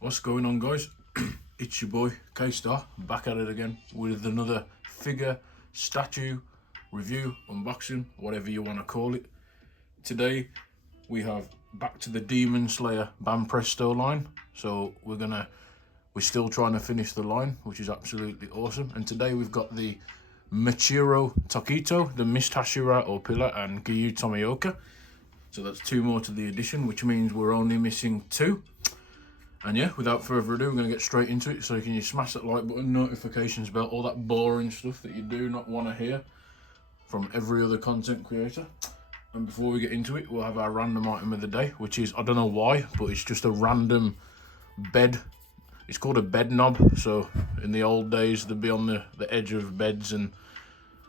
What's going on, guys? It's your boy K-Star, back at it again with another figure, statue, review, unboxing, whatever you want to call it. Today we have back to the Demon Slayer Banpresto line. So we're still trying to finish the line, which is absolutely awesome. And today we've got the Muichiro Tokito, the Mist Hashira or Pillar, and Giyu Tomioka. So that's two more to the edition, which means we're only missing two. And yeah, without further ado, we're going to get straight into it. So you can smash that like button, notifications bell, all that boring stuff that you do not want to hear from every other content creator. And before we get into it, we'll have our random item of the day, which is, I don't know why, but it's just a random bed. It's called a bed knob. So in the old days, they'd be on the edge of beds, and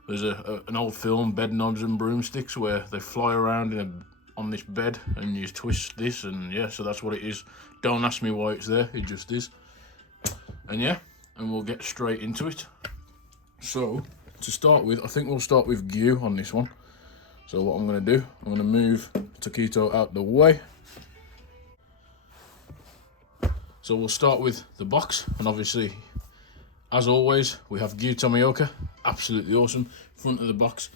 there's an old film, Bed Knobs and Broomsticks, where they fly around on this bed and you twist this, and yeah, so that's what it is. Don't ask me why it's there, it just is. And yeah, and we'll get straight into it. So to start with, I think we'll start with Giyu on this one. So what I'm going to do, I'm going to move Tokito out the way. So we'll start with the box, and obviously, as always, we have Giyu Tomioka, absolutely awesome. Front of the box,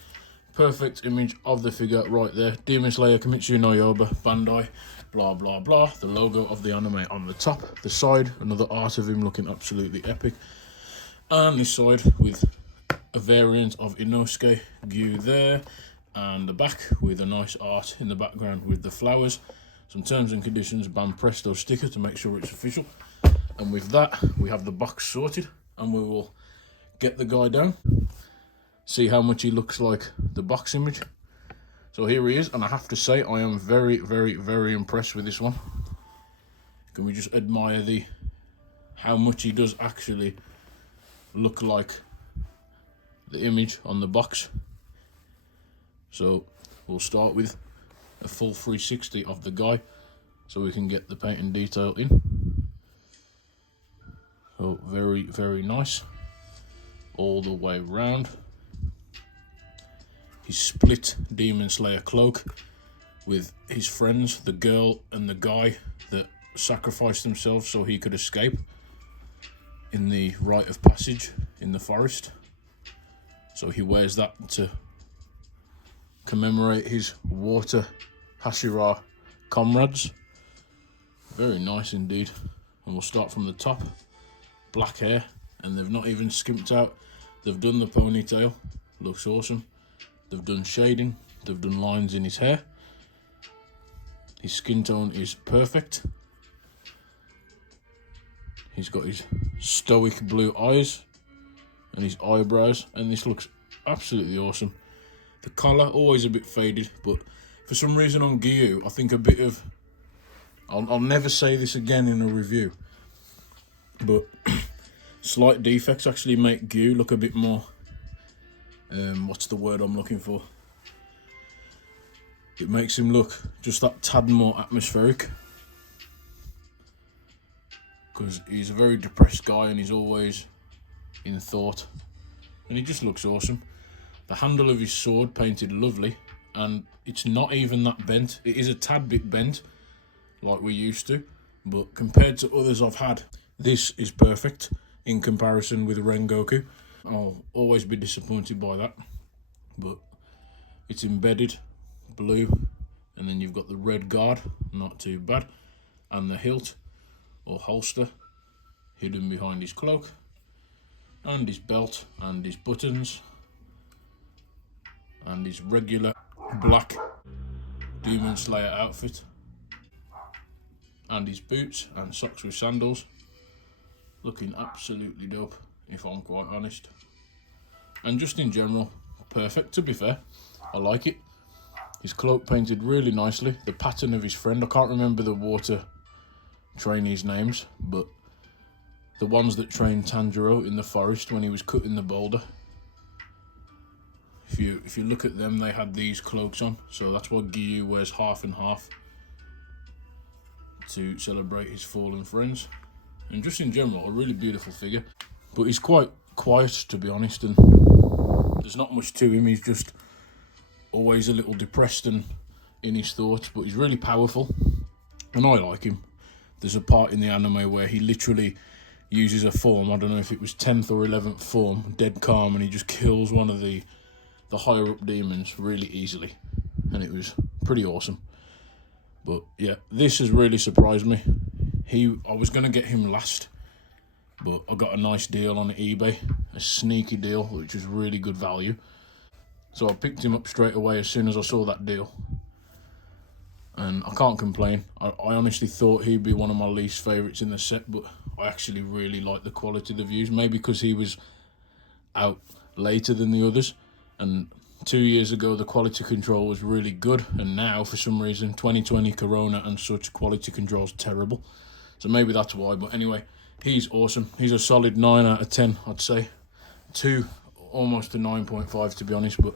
perfect image of the figure right there. Demon Slayer, Kimetsu no Yaiba, Bandai, blah blah blah. The logo of the anime on the top. The side, another art of him looking absolutely epic. And this side with a variant of Inosuke Giyu there. And the back with a nice art in the background with the flowers. Some terms and conditions, Banpresto sticker to make sure it's official. And with that, we have the box sorted, and we will get the guy down, see how much he looks like the box image. So here he is, and I have to say I am very, very, very impressed with this one. Can we just admire how much he does actually look like the image on the box. So we'll start with a full 360 of the guy so we can get the paint and detail in. So very, very nice all the way round. His split Demon Slayer cloak with his friends, the girl and the guy that sacrificed themselves so he could escape in the rite of passage in the forest. So he wears that to commemorate his water Hashira comrades. Very nice indeed. And we'll start from the top. Black hair, and they've not even skimped out. They've done the ponytail, looks awesome. They've done shading, they've done lines in his hair. His skin tone is perfect. He's got his stoic blue eyes and his eyebrows, and this looks absolutely awesome. The collar, always a bit faded, but for some reason on Giyu, I think a bit of, I'll never say this again in a review, but slight defects actually make Giyu look a bit more, what's the word I'm looking for? It makes him look just that tad more atmospheric. Because he's a very depressed guy and he's always in thought. And he just looks awesome. The handle of his sword painted lovely, and it's not even that bent. It is a tad bit bent, like we used to, but compared to others I've had, this is perfect in comparison with Rengoku. I'll always be disappointed by that, but it's embedded blue, and then you've got the red guard, not too bad, and the hilt or holster hidden behind his cloak, and his belt and his buttons, and his regular black Demon Slayer outfit, and his boots and socks with sandals, looking absolutely dope if I'm quite honest. And just in general, perfect, to be fair. I like it. His cloak painted really nicely. The pattern of his friend, I can't remember the water trainees' names, but the ones that trained Tanjiro in the forest when he was cutting the boulder. If you look at them, they had these cloaks on, so that's why Giyu wears half and half to celebrate his fallen friends. And just in general, a really beautiful figure. But he's quite quiet, to be honest, and there's not much to him. He's just always a little depressed and in his thoughts, but he's really powerful, and I like him. there's a part in the anime where he literally uses a form, I don't know if it was 10th or 11th form, dead calm, and he just kills one of the higher up demons really easily, and it was pretty awesome. But yeah, this has really surprised me. I was going to get him last, but I got a nice deal on eBay, a sneaky deal, which was really good value. So I picked him up straight away as soon as I saw that deal. And I can't complain. I honestly thought he'd be one of my least favourites in the set, but I actually really like the quality of the views. Maybe because he was out later than the others, and 2 years ago the quality control was really good, and now for some reason 2020 Corona and such, quality control's terrible. So maybe that's why. But anyway, he's awesome. He's a solid 9 out of 10, I'd say. 2, almost a 9.5 to be honest, but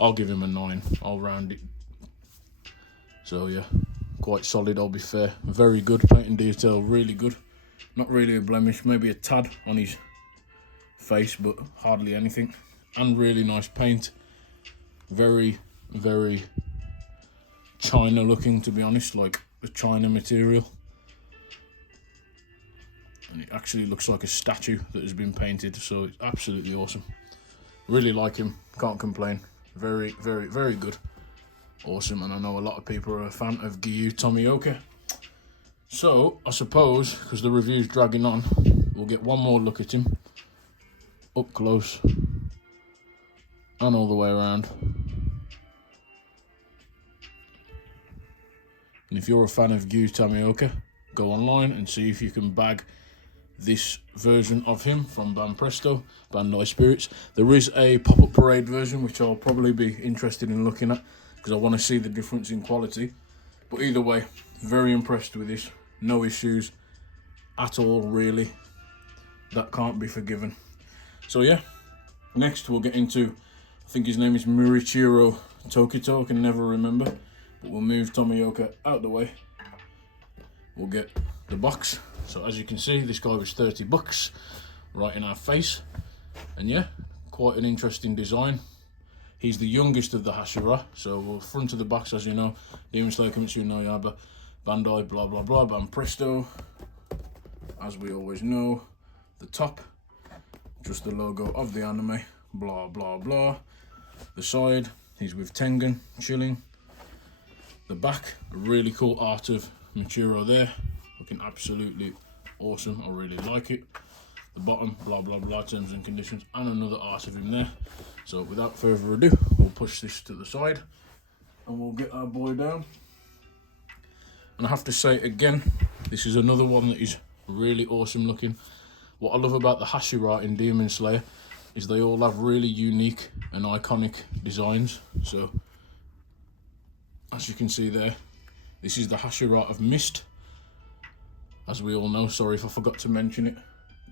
I'll give him a 9. I'll round it. So yeah, quite solid, I'll be fair. Very good painting detail, really good. Not really a blemish, maybe a tad on his face, but hardly anything. And really nice paint. Very, very China looking, to be honest, like the China material. And it actually looks like a statue that has been painted, so it's absolutely awesome. Really like him, can't complain. Very, very, very good. Awesome, and I know a lot of people are a fan of Giyu Tomioka. So, I suppose, because the review's dragging on, we'll get one more look at him. Up close. And all the way around. And if you're a fan of Giyu Tomioka, go online and see if you can bag this version of him from Banpresto, Bandai Spirits. There is a pop-up parade version, which I'll probably be interested in looking at, because I want to see the difference in quality. But either way, very impressed with this. No issues at all, really. That can't be forgiven. So yeah, next we'll get into, I think his name is Muichiro Tokito, I can never remember. But we'll move Tomioka out the way. We'll get the box. So as you can see, this guy was $30, right in our face. And yeah, quite an interesting design. He's the youngest of the Hashira, so front of the box, as you know, Demon Slayer Kimetsu no Yaiba, Bandai, blah blah blah, Banpresto, as we always know. The top, just the logo of the anime, blah blah blah. The side, he's with Tengen, chilling. The back, a really cool art of Muichiro there, looking absolutely awesome, I really like it. The bottom, blah blah blah, terms and conditions, and another art of him there. So without further ado, we'll push this to the side and we'll get our boy down. And I have to say again, this is another one that is really awesome looking. What I love about the Hashira in Demon Slayer is they all have really unique and iconic designs. So as you can see there, this is the Hashira of Mist. As we all know, sorry if I forgot to mention it,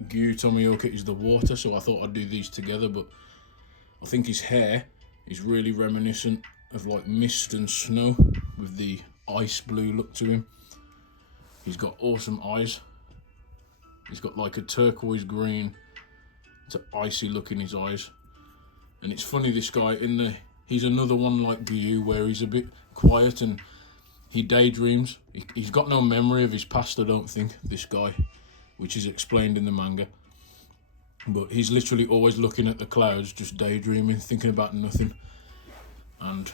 Giyu Tomioka is the water, so I thought I'd do these together, but I think his hair is really reminiscent of like mist and snow with the ice blue look to him. He's got awesome eyes. He's got like a turquoise green to icy look in his eyes. And it's funny, this guy, he's another one like Giyu where he's a bit quiet and he daydreams. He's got no memory of his past, I don't think, this guy, which is explained in the manga. But he's literally always looking at the clouds, just daydreaming, thinking about nothing. And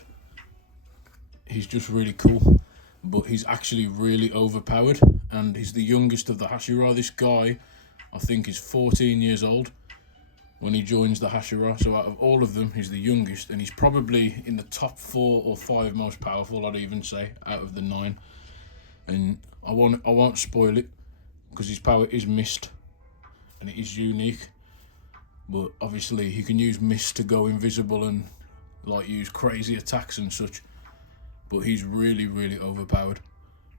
he's just really cool. But he's actually really overpowered. And he's the youngest of the Hashira. This guy, I think, is 14 years old when he joins the Hashira. So out of all of them, he's the youngest. And he's probably in the top 4 or 5 most powerful, I'd even say, out of the 9. And I won't spoil it, because his power is mist. And it is unique. But obviously he can use mist to go invisible and like use crazy attacks and such. But he's really, really overpowered.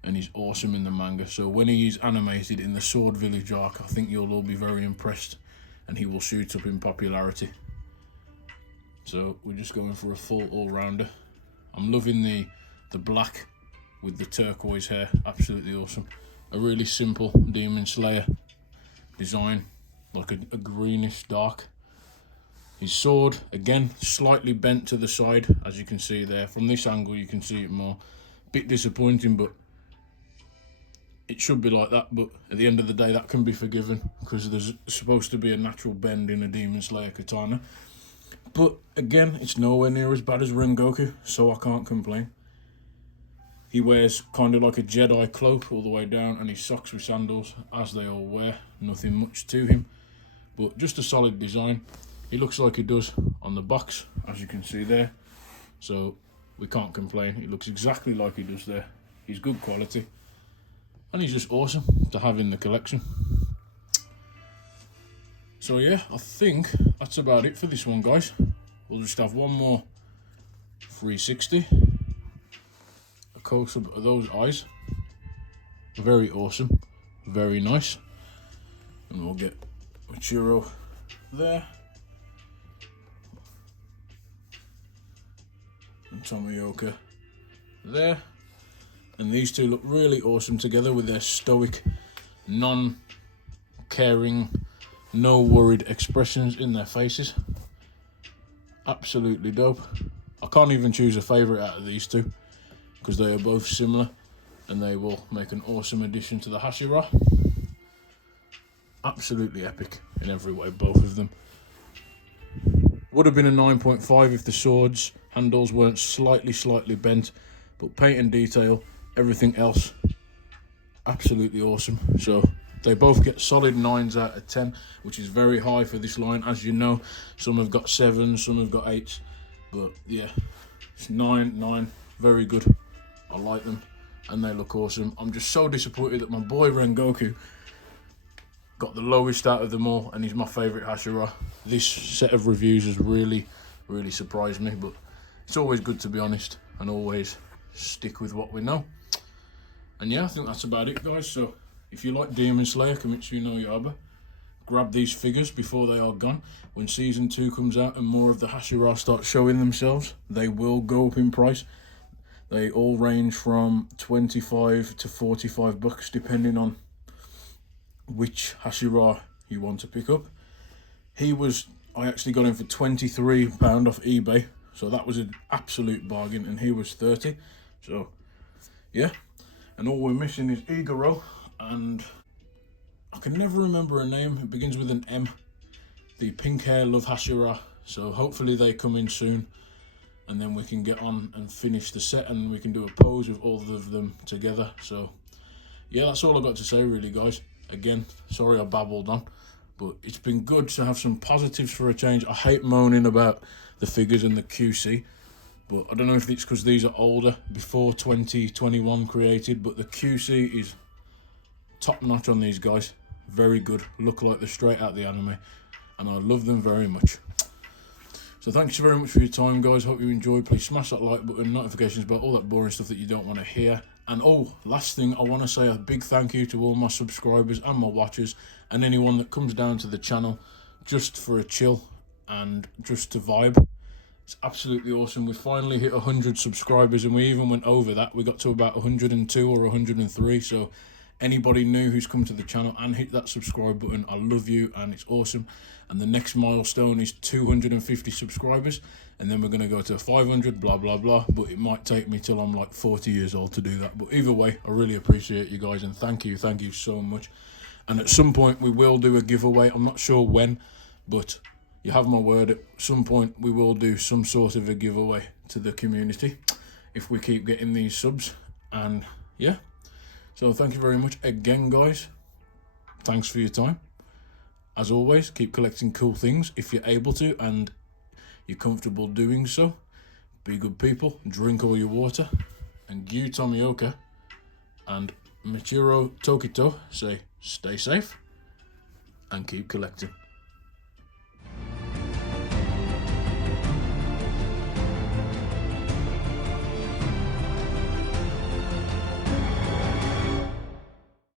And he's awesome in the manga. So when he is animated in the Sword Village arc, I think you'll all be very impressed. And he will shoot up in popularity. So we're just going for a full all-rounder. I'm loving the black with the turquoise hair. Absolutely awesome. A really simple Demon Slayer design. Like a greenish dark. His sword, again, slightly bent to the side, as you can see there. From this angle, you can see it more. Bit disappointing, but it should be like that, but at the end of the day that can be forgiven because there's supposed to be a natural bend in a Demon Slayer katana. But again, it's nowhere near as bad as Rengoku, so I can't complain. He wears kind of like a Jedi cloak all the way down, and his socks with sandals, as they all wear. Nothing much to him, but just a solid design. He looks like he does on the box, as you can see there. So we can't complain. He looks exactly like he does there. He's good quality, and he's just awesome to have in the collection. So yeah, I think that's about it for this one, guys. We'll just have one more 360. A close-up of those eyes. Very awesome. Very nice. And we'll get Muichiro there. And Tomioka there. And these two look really awesome together with their stoic, non-caring, no worried expressions in their faces. Absolutely dope. I can't even choose a favourite out of these two because they are both similar and they will make an awesome addition to the Hashira. Absolutely epic in every way, both of them. Would have been a 9.5 if the swords handles weren't slightly bent, but paint and detail, everything else, absolutely awesome. So they both get solid 9s out of 10, which is very high for this line. As you know, some have got 7s, some have got 8s, but yeah, it's 9, very good. I like them, and they look awesome. I'm just so disappointed that my boy Rengoku got the lowest out of them all, and he's my favourite Hashira. This set of reviews has really surprised me, but it's always good to be honest, and always stick with what we know. And yeah, I think that's about it, guys. So if you like Demon Slayer, Kimetsu no Yaiba, grab these figures before they are gone. When season 2 comes out and more of the Hashira start showing themselves, they will go up in price. They all range from 25 to 45 bucks depending on which Hashira you want to pick up. I actually got him for £23 off eBay, so that was an absolute bargain, and he was 30. So yeah, and all we're missing is Igoro, and I can never remember her name. It begins with an M. The pink hair Love Hashira. So hopefully they come in soon, and then we can get on and finish the set, and we can do a pose with all of them together. So yeah, that's all I've got to say really, guys. Again, sorry I babbled on, but it's been good to have some positives for a change. I hate moaning about the figures and the QC, but I don't know if it's because these are older, before 2021 created, but the QC is top notch on these guys. Very good, look like they're straight out the anime, and I love them very much. So thanks very much for your time, guys. Hope you enjoyed. Please smash that like button, notifications about all that boring stuff that you don't want to hear. And oh, last thing, I want to say a big thank you to all my subscribers and my watchers, and anyone that comes down to the channel just for a chill and just to vibe. It's absolutely awesome. We finally hit 100 subscribers, and we even went over that. We got to about 102 or 103. So anybody new who's come to the channel and hit that subscribe button, I love you, and it's awesome. And the next milestone is 250 subscribers, and then we're going to go to 500, blah blah blah, but it might take me till I'm like 40 years old to do that. But either way, I really appreciate you guys, and thank you so much. And at some point we will do a giveaway. I'm not sure when, but you have my word, at some point we will do some sort of a giveaway to the community if we keep getting these subs. And yeah, so thank you very much again, guys. Thanks for your time. As always, keep collecting cool things if you're able to and you're comfortable doing so. Be good people, drink all your water, and Giyu Tomioka and Muichiro Tokito say stay safe and keep collecting.